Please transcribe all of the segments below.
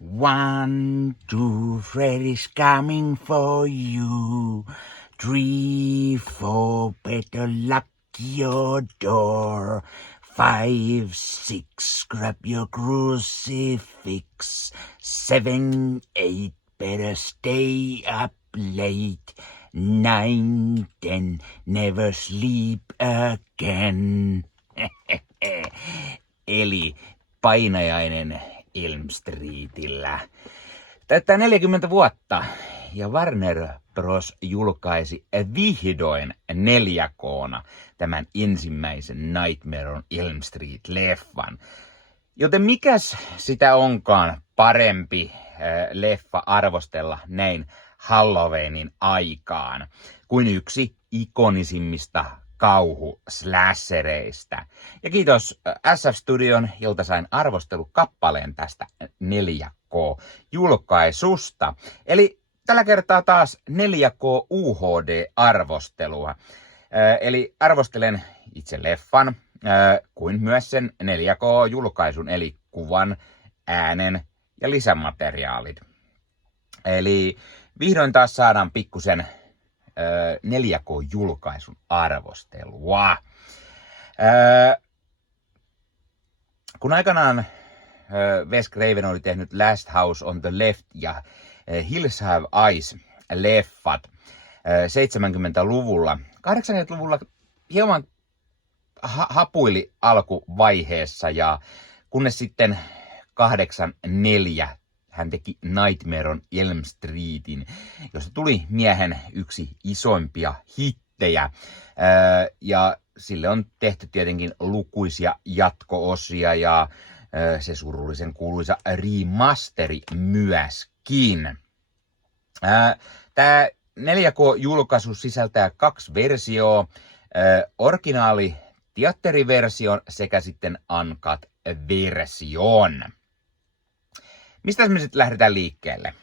1, 2, Freddy's coming for you. 3, 4, better lock your door. 5, 6, grab your crucifix. 7, 8, better stay up late. 9, 10, never sleep again. Eli painajainen Elm Streetillä. Täyttää 40 vuotta ja Warner Bros. Julkaisi vihdoin 4K:na tämän ensimmäisen Nightmare on Elm Street-leffan. Joten mikäs sitä onkaan parempi leffa arvostella näin Halloweenin aikaan kuin yksi ikonisimmista kauhuslashereista. Ja kiitos SF Studion, jolta sain arvostelukappaleen tästä 4K-julkaisusta. Eli tällä kertaa taas 4K UHD-arvostelua. Eli arvostelen itse leffan, kuin myös sen 4K-julkaisun, eli kuvan, äänen ja lisämateriaalit. Eli vihdoin taas saadaan pikkusen 4K-julkaisun arvostelua. Kun aikanaan Wes Craven oli tehnyt Last House on the Left ja Hills Have Eyes-leffat 70-luvulla, 80-luvulla hieman hapuili alkuvaiheessa, ja kunnes sitten 84 hän teki Nightmare on Elm Streetin, josta tuli miehen yksi isoimpia hittejä. Ja sille on tehty tietenkin lukuisia jatko-osia ja se surullisen kuuluisa remasteri myöskin. Tämä 4K-julkaisu sisältää 2 versioa, originaali teatteriversion sekä sitten uncut-version. Mistä me sitten lähdetään liikkeelle?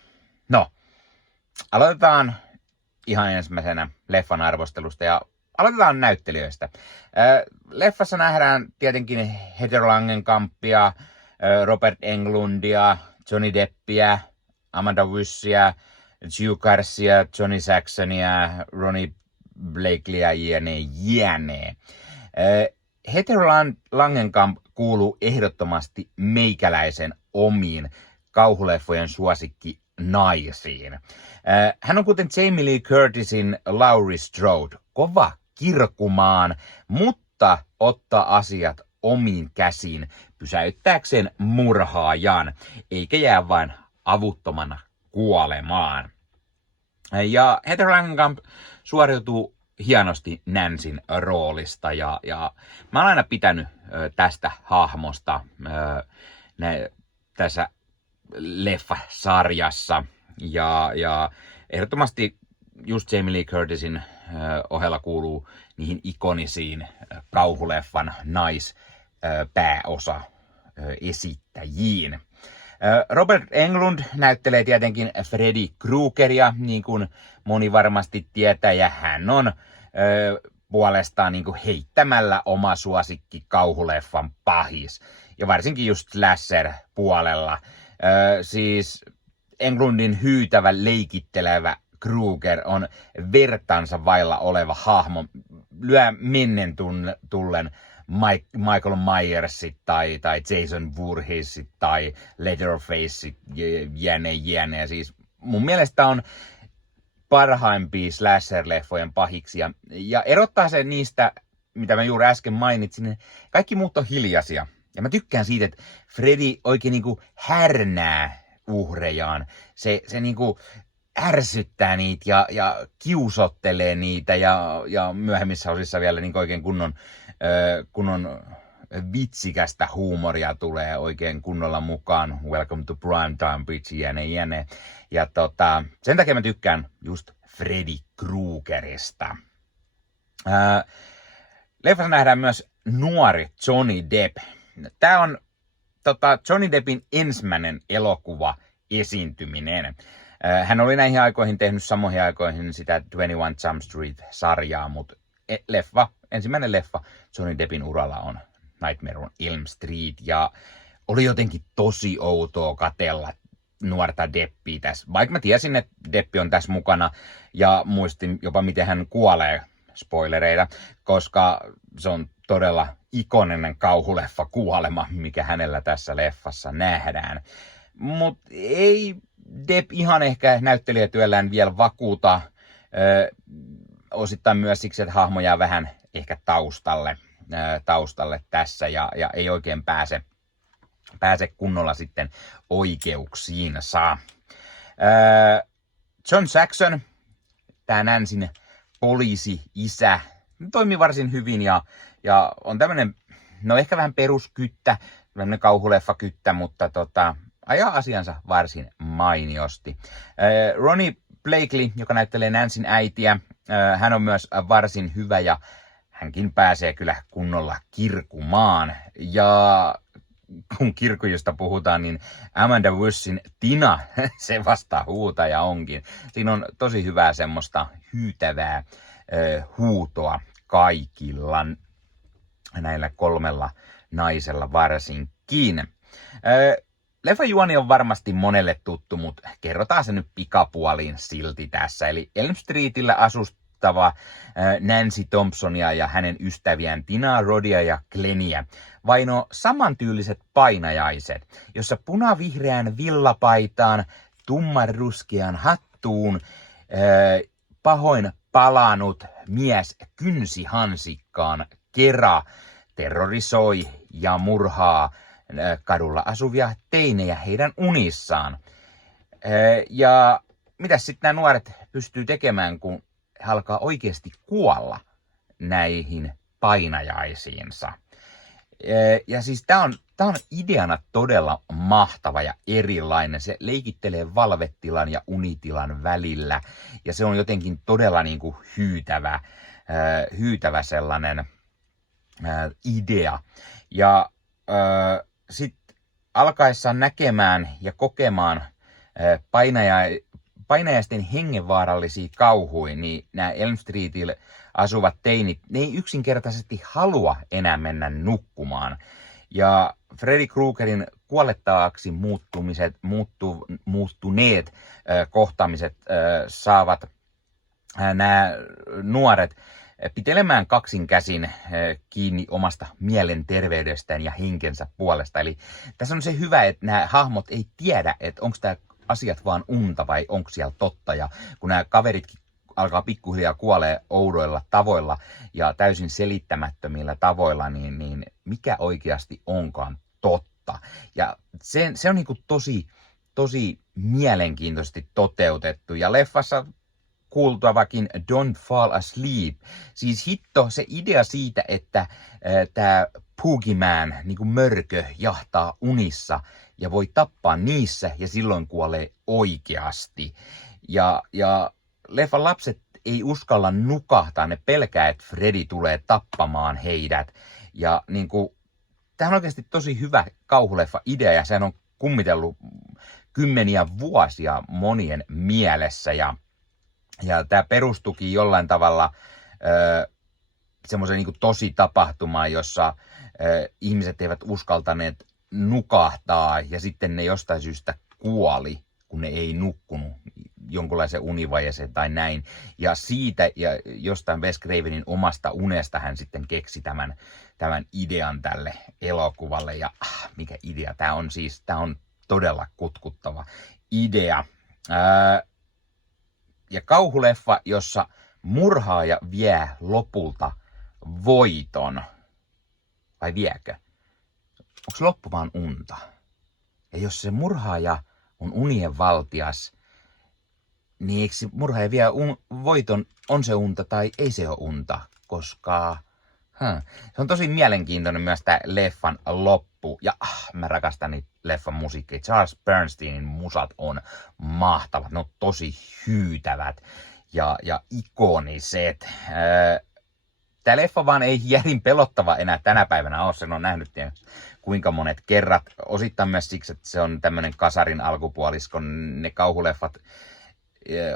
No, aloitetaan ihan ensimmäisenä leffan arvostelusta ja aloitetaan näyttelijöistä. Leffassa nähdään tietenkin Heather Langenkampia, Robert Englundia, Johnny Deppiä, Amanda Wyssia, Hugh Carcia, Johnny Saxonia, Ronnie Blakelyä jne. Heather Langenkamp kuuluu ehdottomasti meikäläisen omiin kauhuleffojen suosikki naisiin. Hän on kuten Jamie Lee Curtisin Laurie Strode, kova kirkumaan, mutta ottaa asiat omiin käsiin pysäyttääkseen murhaajan, eikä jää vain avuttomana kuolemaan. Ja Heather Langenkamp suoriutuu hienosti Nancyn roolista, ja mä oon aina pitänyt tästä hahmosta tässä leffasarjassa, ja ehdottomasti just Jamie Lee Curtisin ohella kuuluu niihin ikonisiin kauhuleffan naispääosa esittäjiin. Robert Englund näyttelee tietenkin Freddy Kruegeria, niin kuin moni varmasti tietää, ja hän on puolestaan niin kuin heittämällä oma suosikki kauhuleffan pahis, ja varsinkin just slasher-puolella. Siis Englundin hyytävä, leikittelevä Krueger on vertansa vailla oleva hahmo, lyö mennen tullen Michael Myersit tai Jason Voorheesit tai Leatherfaceit jne. Siis mun mielestä on parhaimpia slasher-leffojen pahiksia, ja erottaa se niistä, mitä mä juuri äsken mainitsin, kaikki muut on hiljaisia. Ja mä tykkään siitä, että Freddy oikein niinku härnää uhrejaan. Se niinku ärsyttää niitä ja kiusottelee niitä, ja myöhemmissä osissa vielä niinku oikein kunnon vitsikästä huumoria tulee oikein kunnolla mukaan. Welcome to Primetime, bitch, jne. Ja sen takia mä tykkään just Freddy Kruegerista. Leffassa nähdään myös nuori Johnny Depp. Tämä on Johnny Deppin ensimmäinen elokuva esiintyminen. Hän oli näihin aikoihin tehnyt samoihin aikoihin sitä 21 Jump Street-sarjaa, mutta ensimmäinen leffa Johnny Deppin uralla on Nightmare on Elm Street, ja oli jotenkin tosi outoa katsella nuorta Deppiä tässä. Vaikka mä tiesin, että Deppi on tässä mukana ja muistin jopa miten hän kuolee, spoilereita, koska se on todella ikoninen kauhuleffa kuolema, mikä hänellä tässä leffassa nähdään. Mutta ei Depp ihan ehkä näyttelijätyöllään vielä vakuuta, osittain myös siksi, että hahmo jää vähän ehkä taustalle tässä ja ei oikein pääse kunnolla sitten oikeuksiinsa. John Saxon, tämä Nancyn poliisi-isä, toimii varsin hyvin ja on tämmönen, no ehkä vähän peruskyttä, tämmönen kauhuleffakyttä, mutta ajaa asiansa varsin mainiosti. Ronnie Blakely, joka näyttelee Nancyn äitiä, hän on myös varsin hyvä ja hänkin pääsee kyllä kunnolla kirkumaan. Ja kun kirkujusta puhutaan, niin Amanda Wyssin Tina, se vasta huutaja onkin. Siinä on tosi hyvää semmoista hyytävää huutoa kaikilla näillä 3 naisella varsinkin. Leffan juoni on varmasti monelle tuttu, mutta kerrotaan se nyt pikapuoliin silti tässä. Eli Elm Streetillä asustava Nancy Thompsonia ja hänen ystäviään Tinaa, Rodia ja Glenia vaino samantyyliset painajaiset, jossa punavihreään villapaitaan, tummanruskeaan hattuun, pahoin palanut mies kynsihansikkaan kera terrorisoi ja murhaa kadulla asuvia teinejä heidän unissaan. Ja mitäs sitten nämä nuoret pystyy tekemään, kun he alkaa oikeasti kuolla näihin painajaisiinsa. Ja siis tää on ideana todella mahtava ja erilainen. Se leikittelee valvetilan ja unitilan välillä. Ja se on jotenkin todella niinku hyytävä sellainen idea. Ja sitten alkaessaan näkemään ja kokemaan painajaisten hengenvaarallisia kauhuja, niin nämä Elm Streetillä asuvat teinit, ne ei yksinkertaisesti halua enää mennä nukkumaan. Ja Freddy Kruegerin kuolettavaksi muuttuneet kohtaamiset saavat nämä nuoret pitelemään kaksin käsin kiinni omasta mielenterveydestään ja henkensä puolesta. Eli tässä on se hyvä, että nämä hahmot ei tiedä, että onko tämä asiat vaan unta vai onko siellä totta. Ja kun nämä kaveritkin alkaa pikkuhiljaa kuolee oudoilla tavoilla ja täysin selittämättömillä tavoilla, niin mikä oikeasti onkaan totta. Ja se on niinku tosi mielenkiintoisesti toteutettu. Ja leffassa kuultavakin Don't Fall Asleep. Siis hitto, se idea siitä, että tämä Boogeyman, niin kuin mörkö, jahtaa unissa ja voi tappaa niissä ja silloin kuolee oikeasti. Ja leffan lapset ei uskalla nukahtaa, ne pelkää, että Freddy tulee tappamaan heidät. Ja niin kuin, tämä on oikeasti tosi hyvä kauhuleffa idea ja sehän on kummitellut kymmeniä vuosia monien mielessä ja tämä perustuki jollain tavalla semmoiseen niin kuin tosi tapahtumaan, jossa ihmiset eivät uskaltaneet nukahtaa ja sitten ne jostain syystä kuoli, kun ne ei nukkunut jonkunlaisen univajeeseen tai näin. Ja siitä ja jostain Wes Cravenin omasta unesta hän sitten keksi tämän idean tälle elokuvalle. Ja mikä idea, tämä on todella kutkuttava idea. Ja kauhuleffa, jossa murhaaja vie lopulta voiton. Vai viekö? Onko se loppu vaan unta? Ja jos se murhaaja on unien valtias, niin eikö se murhaaja vie voiton, on se unta tai ei se ole unta? Koska se on tosi mielenkiintoinen myös tämä leffan loppu. Ja mä rakastan niitä leffan musiikkia. Charles Bernsteinin musat on mahtavat. Ne on tosi hyytävät ja ikoniset. Tämä leffa vaan ei järin pelottava enää tänä päivänä ole. Sen on nähnyt kuinka monet kerrat. Osittain myös siksi, että se on tämmöinen kasarin alkupuoliskon. Ne kauhuleffat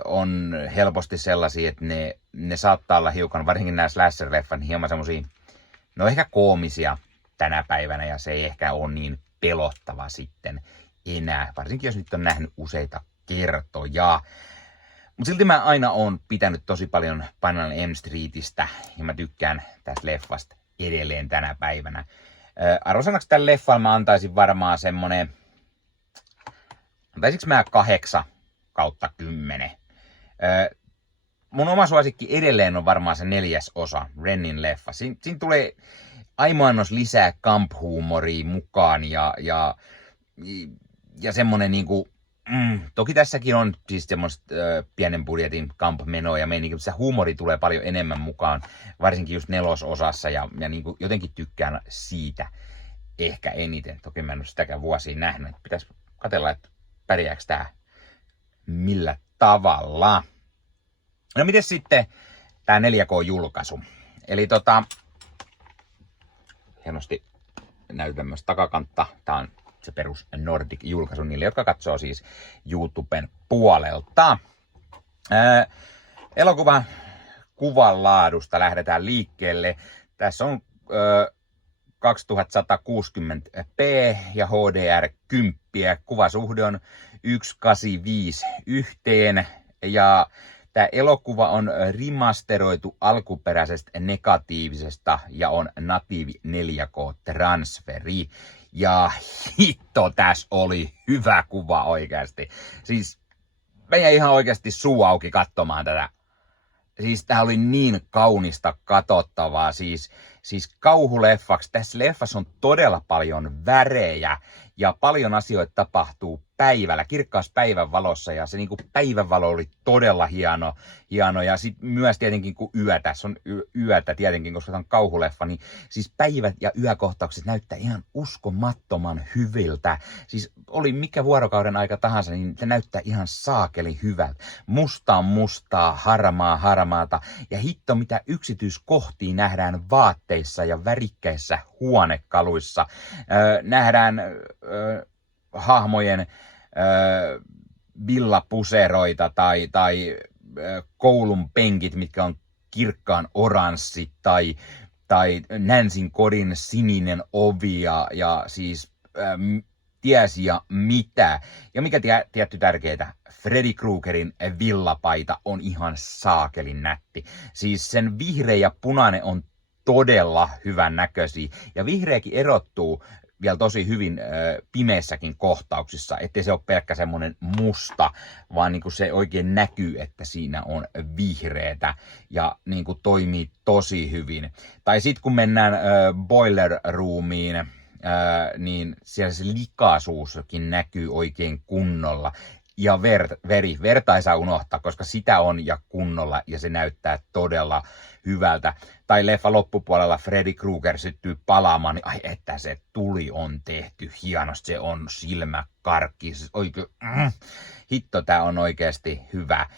on helposti sellaisia, että ne saattaa olla hiukan, varsinkin nämä slasher-leffat, hieman semmosia, no ehkä koomisia tänä päivänä, ja se ei ehkä ole niin pelottava sitten enää, varsinkin jos nyt on nähnyt useita kertoja. Mutta silti mä aina oon pitänyt tosi paljon Painajainen M Streetistä ja mä tykkään tästä leffasta edelleen tänä päivänä. Arvosanaksi tällä leffalla mä antaisin varmaan semmonen, antaisinko mä 8/10. Mun oma suosikki edelleen on varmaan se 4. osa, Rennin leffa. Siinä tulee aimoannos lisää camp-huumoria mukaan ja semmonen niinku, toki tässäkin on siis semmoista pienen budjetin camp-menoa ja meininki, mutta se huumori tulee paljon enemmän mukaan, varsinkin just 4. osassa ja niinku jotenkin tykkään siitä ehkä eniten. Toki mä en ole sitäkään vuosiin nähnyt. Pitäis katsella, että pärjääkö tää millä tavalla. No miten sitten tää 4K-julkaisu? Eli hienosti näytän myös takakantta. Tää on se perus Nordic-julkaisu niille, jotka katsoo siis YouTuben puolelta. Elokuvan kuvan laadusta lähdetään liikkeelle. Tässä on 2160p ja HDR 10. Kuvasuhde on 1:85 ja tämä elokuva on remasteroitu alkuperäisestä negatiivisesta ja on natiivi 4K-transferi. Ja hitto, tässä oli hyvä kuva oikeasti. Siis meidän ihan oikeasti suu auki katsomaan tätä. Siis tää oli niin kaunista katsottavaa. Siis kauhuleffaksi. Tässä leffassa on todella paljon värejä ja paljon asioita tapahtuu päivällä, kirkkaassa päivän valossa, ja se niinku päivänvalo oli todella hieno ja sitten myös tietenkin kun yötä, se on yötä tietenkin, koska se on kauhuleffa, niin siis päivät ja yökohtaukset näyttää ihan uskomattoman hyviltä. Siis oli mikä vuorokauden aika tahansa, niin se näyttää ihan saakeli hyvältä. Mustaa, harmaata ja hitto mitä yksityiskohtia nähdään vaatteissa ja värikkäissä huonekaluissa. Nähdään hahmojen villapuseroita tai koulun penkit, mitkä on kirkkaan oranssi tai Nancyn kodin sininen ovi ja siis tiesi ja mitä. Ja mikä tietty tärkeää, Freddy Kruegerin villapaita on ihan saakelin nätti. Siis sen vihreä ja punainen on todella hyvän näköisiä ja vihreäkin erottuu vielä tosi hyvin pimeissäkin kohtauksissa, ettei se ole pelkkä semmoinen musta, vaan niin kuin se oikein näkyy, että siinä on vihreätä ja niin kuin toimii tosi hyvin. Tai sitten kun mennään boiler roomiin, niin siellä se likaisuuskin näkyy oikein kunnolla. Ja verta ei saa unohtaa, koska sitä on ja kunnolla ja se näyttää todella hyvältä. Tai leffa loppupuolella Freddy Krueger syttyy palaamaan, niin ai että se tuli on tehty hienosti, se on silmäkarkki. Oikein, hitto, tää on oikeasti hyvä.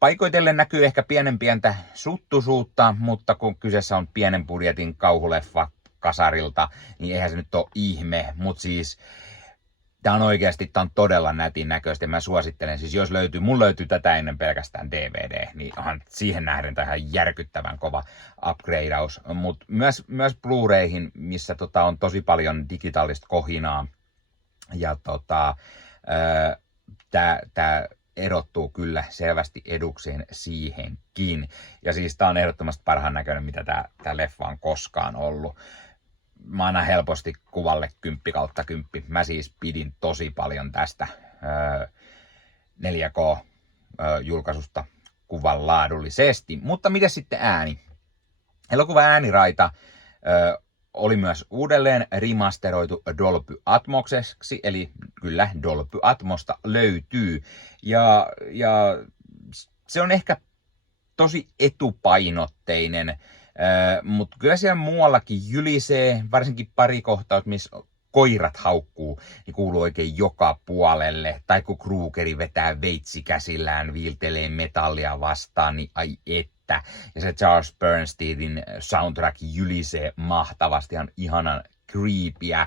Paikoitellen näkyy ehkä pienenpientä suttuisuutta, mutta kun kyseessä on pienen budjetin kauhuleffa kasarilta, niin eihän se nyt ole ihme, mutta siis tää on oikeasti, tää on todella nätin näköistä ja mä suosittelen, siis jos mulla löytyy tätä ennen pelkästään DVD, niin onhan siihen nähden tähän järkyttävän kova upgradeaus, mutta myös Blu-rayhin, missä on tosi paljon digitaalista kohinaa ja tää erottuu kyllä selvästi edukseen siihenkin. Ja siis tää on ehdottomasti parhaan näköinen, mitä tää leffa on koskaan ollut. Mä annan helposti kuvalle 10/10. Mä siis pidin tosi paljon tästä 4K-julkaisusta kuvan laadullisesti. Mutta mitä sitten ääni? Elokuvan ääniraita oli myös uudelleen remasteroitu Dolby Atmoseksi, eli kyllä Dolby Atmosta löytyy. Ja se on ehkä tosi etupainotteinen, mutta kyllä siellä muuallakin jylisee, varsinkin pari kohtaa, missä koirat haukkuu, niin kuuluu oikein joka puolelle. Tai kun Krugeri vetää veitsi käsillään, viiltelee metallia vastaan, niin ai että. Ja se Charles Bernsteinin soundtrack jylisee mahtavasti, on ihanan creepyä.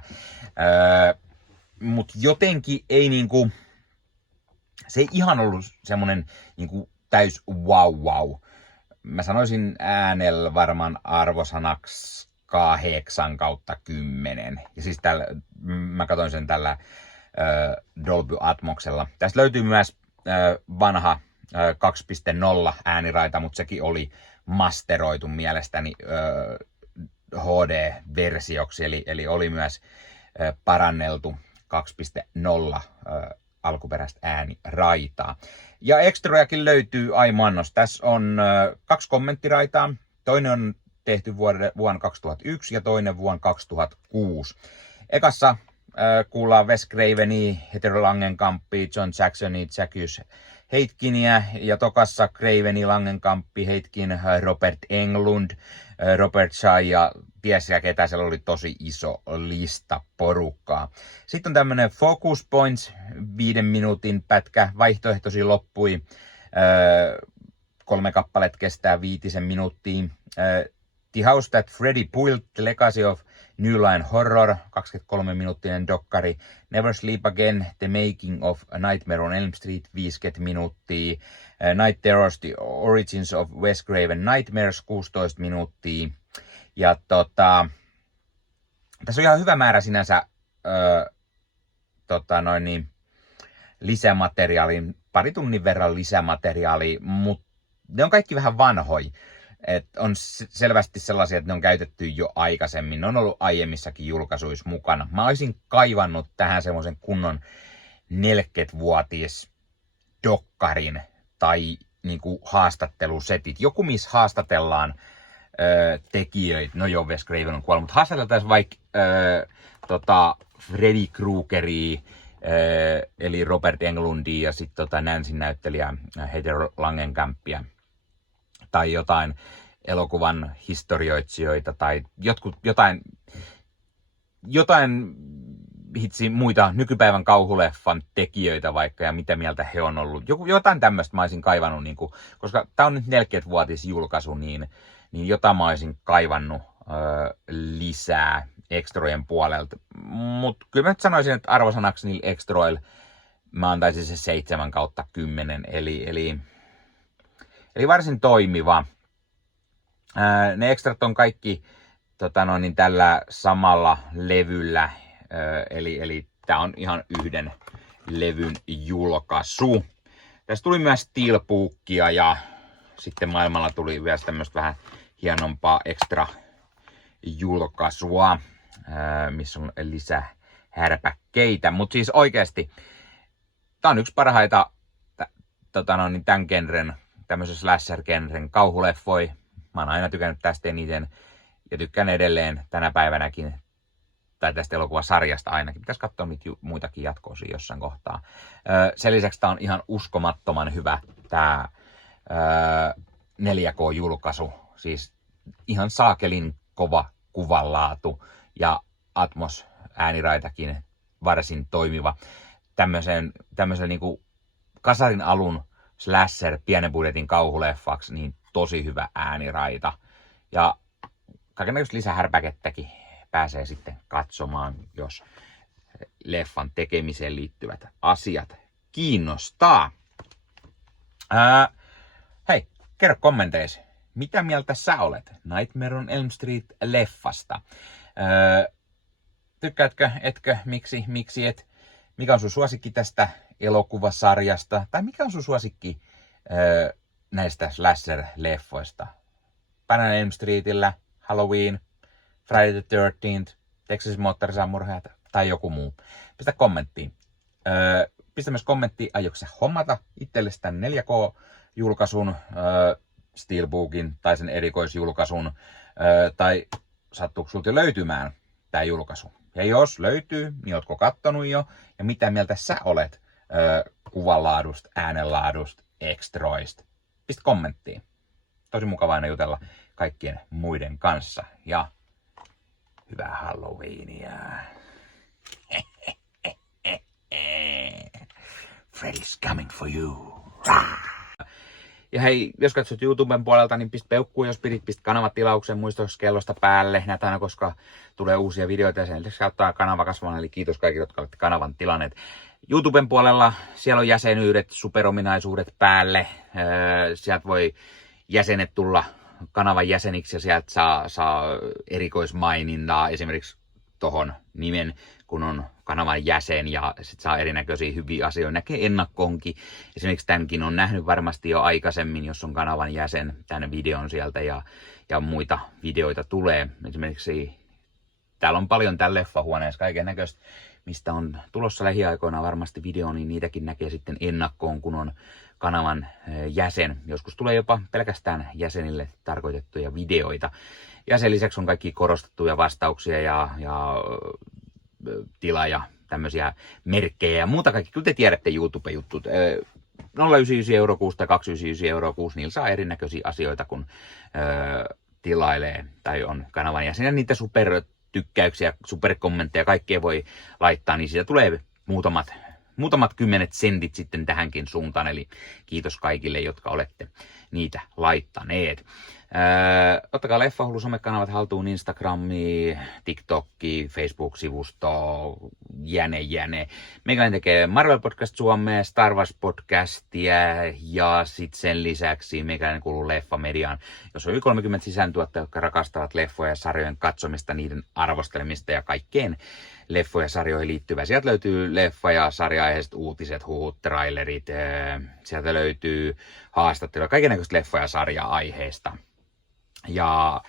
Mutta jotenkin ei niinku, se ei ihan ollut semmonen niinku täys wow. Mä sanoisin äänellä varmaan arvosanaksi 8/10. 8/10. Ja siis mä katsoin sen tällä Dolby Atmoksella. Tästä löytyy myös vanha 2.0 ääniraita, mutta sekin oli masteroitu mielestäni HD-versioksi, eli oli myös paranneltu 2.0 alkuperäistä ääniraitaa. Ja ekstrojakin löytyy aimannos. Tässä on 2 kommenttiraitaa. Toinen on tehty vuonna 2001 ja toinen vuonna 2006. Ekassa kuullaan Wes Cravenia, Heather Langenkampia, John Saxonia, Zacchaeus Heitkiniä ja tokassa Craveni, Langenkampi, Heitkin, Robert Englund, Robert Shaw ja ties ja ketä, siellä oli tosi iso lista porukkaa. Sitten on tämmönen Focus Points, 5 minuutin pätkä, vaihtoehtoisia loppui. 3 kappaletta kestää 5 minuuttia. The House That Freddy Built, The Legacy of New Line Horror, 23-minuuttinen dokkari. Never Sleep Again, The Making of A Nightmare on Elm Street, 50 minuuttia. Night Terrors, The Origins of Wes Craven Nightmares, 16 minuuttia. Ja tässä on ihan hyvä määrä sinänsä lisämateriaalia, pari tunnin verran lisämateriaalia, mutta ne on kaikki vähän vanhoja. Et on selvästi sellaisia, että ne on käytetty jo aikaisemmin. Ne on ollut aiemmissakin julkaisuissa mukana. Mä olisin kaivannut tähän semmoisen kunnon 40-vuotias dokkarin tai niinku haastattelusetit. Joku, missä haastatellaan tekijöitä. No joo, Wes Craven on kuollut, mutta haastateltaisiin vaikka Freddy Kruegeria, eli Robert Englundia ja sitten Nancyn näyttelijä Heather Langenkampia. Tai jotain elokuvan historioitsijoita tai jotain muita nykypäivän kauhuleffan tekijöitä vaikka ja mitä mieltä he on ollut. Jotain tämmöistä mä olisin kaivannut, koska tää on nyt 40-vuotis julkaisu, niin jotain mä olisin kaivannut lisää ekstrojen puolelta. Mutta kyllä mä nyt sanoisin, että arvosanaksi niillä ekstroilla mä antaisin se 7/10, eli varsin toimiva. Ne ekstrat on kaikki tällä samalla levyllä, eli tää on ihan yhden levyn julkaisu. Tässä tuli myös steelbookia ja sitten maailmalla tuli vielä tämmöistä vähän hienompaa ekstra julkaisua, missä on lisää härpäkkeitä. Mutta siis oikeasti, tää on yksi parhaita tämän genren, tämmöisen slasher-genren kauhuleffoi. Mä oon aina tykännyt tästä eniten ja tykkään edelleen tänä päivänäkin, tai tästä elokuvasarjasta ainakin. Pitäisi katsoa muitakin jatko-osia jossain kohtaa. Sen lisäksi tää on ihan uskomattoman hyvä tää 4K-julkaisu. Siis ihan saakelin kova kuvanlaatu ja Atmos ääniraitakin varsin toimiva. Tämmöisen niinku kasarin alun slasher pienen budjetin kauhuleffaksi, niin tosi hyvä ääniraita. Ja kaikennäköistä lisähärpäkettäkin pääsee sitten katsomaan, jos leffan tekemiseen liittyvät asiat kiinnostaa. Hei, kerro kommenteissa, mitä mieltä sä olet Nightmare on Elm Street-leffasta? Tykkäätkö, etkö, miksi et? Mikä on sun suosikki tästä elokuvasarjasta? Tai mikä on sun suosikki näistä slasher-leffoista? Banana Elm Streetillä, Halloween, Friday the 13th, Texas moottorisaamurhaajat tai joku muu. Pistä kommenttiin. Pistä myös kommenttiin, aiotko sä hommata itsellesi tämän 4K-julkaisun, Steelbookin tai sen erikoisjulkaisun, tai sattuuko sulta jo löytymään tämä julkaisu? Ja jos löytyy, niin ootko kattonut jo? Ja mitä mieltä sä olet kuvanlaadusta, äänenlaadusta, ekstroista? Pistä kommenttiin. Tosi mukava aina jutella kaikkien muiden kanssa. Ja hyvää Halloweenia. Freddy's coming for you. Ja hei, jos katsot YouTuben puolelta, niin pistä peukkuu, jos pistä kanavatilauksen muistokellosta päälle. Näitä aina, koska tulee uusia videoita ja sen lisäksi auttaa kanava kasvamaan. Eli kiitos kaikille, jotka olette kanavan tilanneet. YouTuben puolella siellä on jäsenyydet, superominaisuudet päälle. Sieltä voi jäsenet tulla kanavan jäseniksi ja sieltä saa erikoismainintaa esimerkiksi tohon nimen, kun on kanavan jäsen ja sit saa erinäköisiä hyviä asioita. Näkee ennakkoonkin. Esimerkiksi tämänkin on nähnyt varmasti jo aikaisemmin, jos on kanavan jäsen, tämän videon sieltä ja muita videoita tulee. Esimerkiksi täällä on paljon täällä leffahuoneessa kaiken näköistä, mistä on tulossa lähiaikoina varmasti video, niin niitäkin näkee sitten ennakkoon, kun on kanavan jäsen. Joskus tulee jopa pelkästään jäsenille tarkoitettuja videoita. Ja sen lisäksi on kaikki korostettuja vastauksia ja tilaaja tämmöisiä merkkejä ja muuta kaikki. Kyllä te tiedätte YouTube-juttut. 099 € kuussa tai 299 € kuussa, niillä saa erinäköisiä asioita, kun tilailee tai on kanavan jäsen. Ja niitä supertykkäyksiä, superkommentteja, kaikkea voi laittaa, niin siitä tulee muutamat kymmenet sentit sitten tähänkin suuntaan. Eli kiitos kaikille, jotka olette niitä laittaneet. Ottakaa Leffahullu somekanavat haltuun, Instagrami, TikTokki, Facebook-sivusto, jäne. Meikäläinen tekee Marvel Podcast Suomea, Star Wars Podcastia ja sitten sen lisäksi meikäläinen kuuluu Leffamediaan, jos on yli 30 sisältötuottajia, jotka rakastavat leffoja ja sarjojen katsomista, niiden arvostelemista ja kaikkeen leffoja ja sarjoihin liittyvää. Sieltä löytyy leffa- ja sarja-aiheiset uutiset, huhut, trailerit, sieltä löytyy haastatteluja, kaikennäköistä leffa- ja sarja-aiheesta. Ja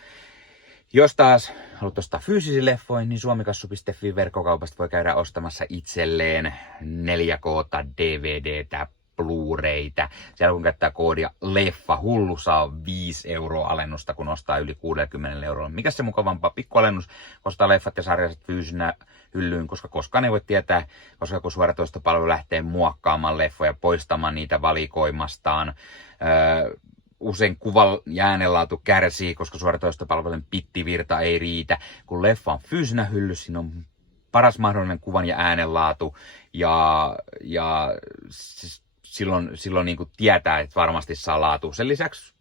jos taas haluat ostaa fyysisiä leffoja, niin suomikassu.fi verkkokaupasta voi käydä ostamassa itselleen 4K DVDtä, Blu-raytä. Siellä kun käyttää koodia Leffahullu, saa 5 € alennusta, kun ostaa yli 60 €. Mikä se mukavampaa? Pikkualennus, ostaa leffat ja sarjaiset fyysinä hyllyyn, koska koskaan ei voi tietää, koska kun suoratoistopalvelu lähtee muokkaamaan leffoja, poistamaan niitä valikoimastaan. Usein kuvan ja äänenlaatu kärsii, koska suoratoistopalvelun pittivirta ei riitä. Kun leffa on fyysinä hyllyssä, siinä on paras mahdollinen kuvan ja äänenlaatu ja silloin niin kuin tietää, että varmasti saa laatu. Sen lisäksi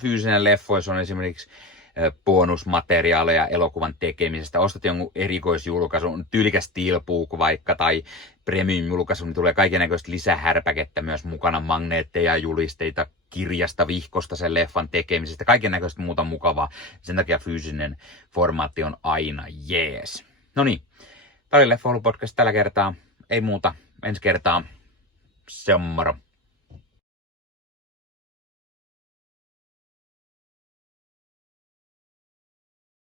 fyysinen leffoissa on esimerkiksi bonusmateriaaleja elokuvan tekemisestä. Ostat jonkun erikoisjulkaisun, tyylikäs steelbook vaikka tai premium-julkaisu, niin tulee kaikennäköistä lisähärpäkettä myös mukana, magneetteja, julisteita, kirjasta, vihkosta sen leffan tekemisestä, kaikennäköistä muuta mukavaa. Sen takia fyysinen formaatti on aina jees. No niin, tämä oli Leffahullu podcast tällä kertaa. Ei muuta, ensi kertaa. Se on moro.